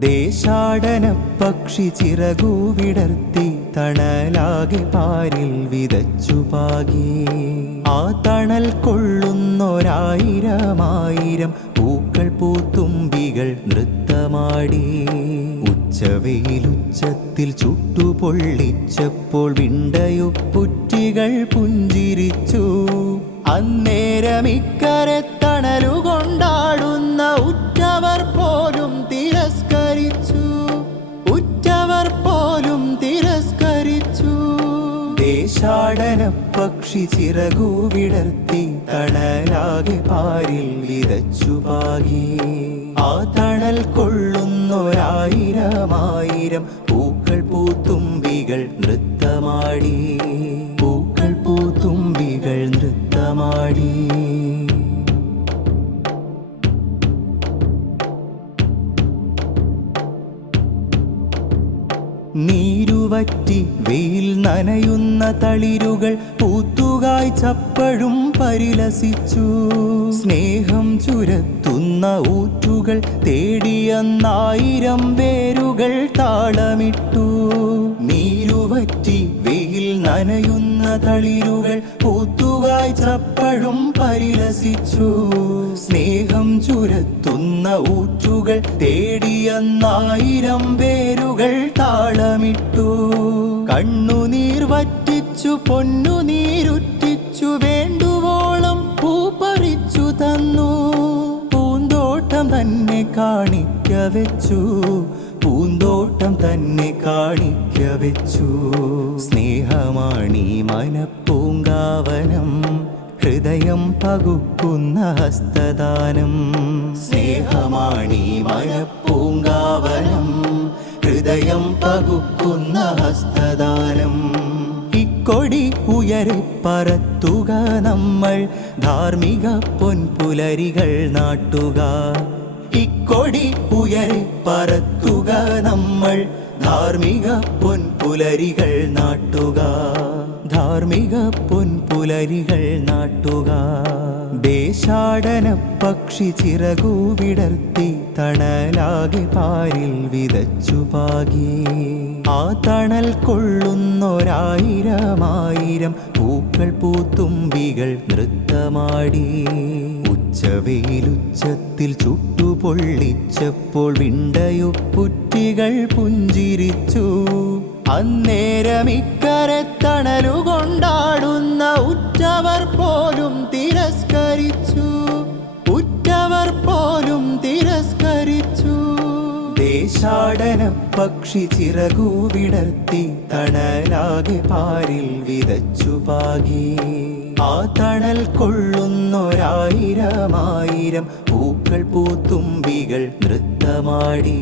ദേശാടന പക്ഷി ചിറകു വിടർത്തി തണലാകെ പാരിൽ വിതച്ചു പാകി. ആ തണൽ കൊള്ളുന്നൊരായിരമായിരം പൂക്കൾ പൂത്തുമ്പികൾ നൃത്തമാടി. ഉച്ചവെയിലുച്ചത്തിൽ ചുട്ടുപൊള്ളിച്ചപ്പോൾ വിണ്ടയുപ്പുറ്റികൾ പുഞ്ചിരിച്ചു. അന്നേരമിക്കരെ തണലുകൊണ്ടാടുന്ന ഉറ്റവർ പോലും തിരസ്കരിച്ചു. ഉറ്റവർ പോലും തിരസ്കരിച്ചു. ദേശാടന പക്ഷി ചിറകു വിടർത്തി തണലാകെ പാരിൽ വിതച്ചു പാകി. ആ തണൽ കൊള്ളുന്നൊരായിരമായിരം പൂക്കൾ പൂത്തുമ്പികൾ നൃത്തമാടി. പൂക്കൾ പൂത്തുമ്പികൾ നൃത്തമാടി. നീരുവറ്റി വെയിൽ നനയുന്ന തളിരുകൾ പൂത്തുകായ് ചപ്പഴും പരിലസിച്ചു. സ്നേഹം ചുരത്തുന്ന ഊറ്റുകൾ തേടിയെന്നായിരം വേരുകൾ താളമിട്ടു. നീരുവറ്റി വെയിൽ നനയുന്ന തളിരുകൾ പൂത്തുകായ് ചപ്പഴും പരിലസിച്ചു. സ്നേഹം ചുരത്തുന്ന ഊറ്റുകൾ തേടിയെന്നായിരം വേരുകൾ താളമിട്ടു. കണ്ണുനീർ വറ്റിച്ചു പൊന്നുനീരുറ്റിച്ചു വേണ്ടുവോളം പൂപ്പറിച്ചു തന്നു. പൂന്തോട്ടം തന്നെ കാണിക്ക വെച്ചു. പൂന്തോട്ടം തന്നെ കാണിക്ക വെച്ചു. സ്നേഹമാണീ മനപ്പൂങ്കാവനം, ഹൃദയം പകുക്കുന്ന ഹസ്തദാനം. സ്നേഹമാണീ മനപ്പൂങ്കാവനം, ഹൃദയം പകുക്കുന്ന ഹസ്തദാനം. ഇക്കൊടി ഉയരെ പറത്തുക നമ്മൾ, ധാർമ്മിക പൊൻപുലരികൾ നാട്ടുക. ഇക്കൊടി ഉയരെ പറത്തുക നമ്മൾ, ധാർമ്മിക പൊൻപുലരികൾ നാട്ടുക. ധാർമ്മിക പൊൻപുലരികൾ നാട്ടുക. ദേശാടന പക്ഷി ചിറകു വിടർത്തി തണലാകെ പാരിൽ വിതച്ചു പാകി. ആ തണൽ കൊള്ളുന്നൊരായിരമായിരം പൂക്കൾ പൂത്തുമ്പികൾ നൃത്തമാടി. ഉച്ചവെയിലുച്ചത്തിൽ ചുട്ടുപൊള്ളിച്ചപ്പോൾ വിണ്ടയുപ്പുറ്റികൾ പുഞ്ചിരിച്ചു. അന്നേരമിക്കരെ തണലുകൊണ്ടാടുന്ന ഉറ്റവർ പോലും തിരസ്കരിച്ചു. ഉറ്റവർ പോലും തിരസ്കരിച്ചു. ദേശാടന പക്ഷി ചിറകു വിടർത്തി തണലാകെ പാരിൽ വിതച്ചു പാകി. ആ തണൽ കൊള്ളുന്നൊരായിരമായിരം പൂക്കൾ പൂത്തുമ്പികൾ നൃത്തമാടി.